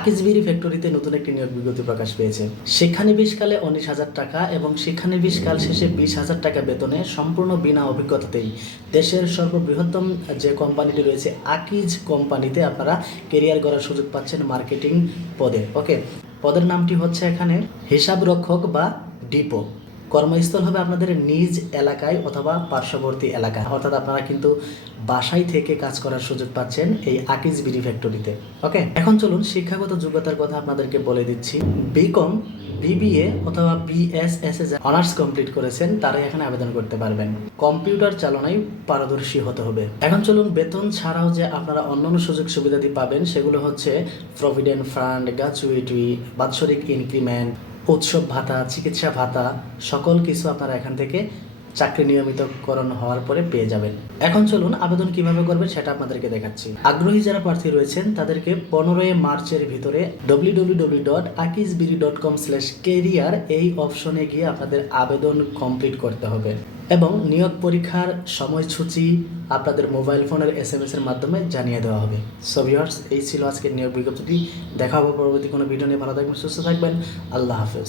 আকিজবিরি ফ্যাক্টরিতে নতুন একটি নিয়োগ বিজ্ঞপ্তি প্রকাশ পেয়েছে। শিক্ষানবিশকালে উনিশ হাজার টাকা এবং শিক্ষানবিশকাল শেষে বিশ হাজার টাকা বেতনে সম্পূর্ণ বিনা অভিজ্ঞতাতেই দেশের সর্ববৃহত্তম যে কোম্পানিটি রয়েছে, আকিজ কোম্পানিতে আপনারা কেরিয়ার করার সুযোগ পাচ্ছেন মার্কেটিং পদে। ওকে, পদের নামটি হচ্ছে এখানে হিসাবরক্ষক বা ডিপো। কর্মস্থল হবে আপনাদের নিজ এলাকায় অথবা পার্শ্ববর্তী এলাকায়। অর্থাৎ আপনারা কিন্তু বাসায় থেকে কাজ করার সুযোগ পাচ্ছেন এই আকিজ বিডি ফ্যাক্টরিতে ওকে এখন চলুন শিক্ষাগত যোগ্যতার কথা আপনাদেরকে বলে দিচ্ছি। বিকম বিবিএ অথবা বিএসএস এ অনার্স কমপ্লিট করেছেন, তারাই এখানে আবেদন করতে পারবেন। কম্পিউটার চালনায় পারদর্শী হতে হবে। এখন চলুন বেতন ছাড়াও যে আপনারা অন্যান্য সুযোগ সুবিধাদি পাবেন, সেগুলো হচ্ছে প্রভিডেন্ট ফান্ড গ্র্যাচুইটি বাৎসরিক ইনক্রিমেন্ট উৎসব ভাতা চিকিৎসা ভাতা সকল কিছু আপনারা এখান থেকে চাকরি নিয়মিতকরণ হওয়ার পরে পেয়ে যাবেন। এখন চলুন আবেদন কীভাবে করবেন সেটা আপনাদেরকে দেখাচ্ছি। আগ্রহী যারা প্রার্থী রয়েছেন, তাদেরকে পনেরোই মার্চের ভিতরে ডব্লিউ ডব্লিউ ডব্লিউ ডট এই অপশনে গিয়ে আপনাদের আবেদন কমপ্লিট করতে হবে এবং নিয়োগ পরীক্ষার সময়সূচি আপনাদের মোবাইল ফোনের এস এম এর মাধ্যমে জানিয়ে দেওয়া হবে। সো এই ছিল আজকের নিয়োগ বিজ্ঞপ্তিটি। দেখা হবে পরবর্তী কোনো ভিডিও নিয়ে। ভালো থাকবেন, সুস্থ থাকবেন। আল্লাহ হাফেজ।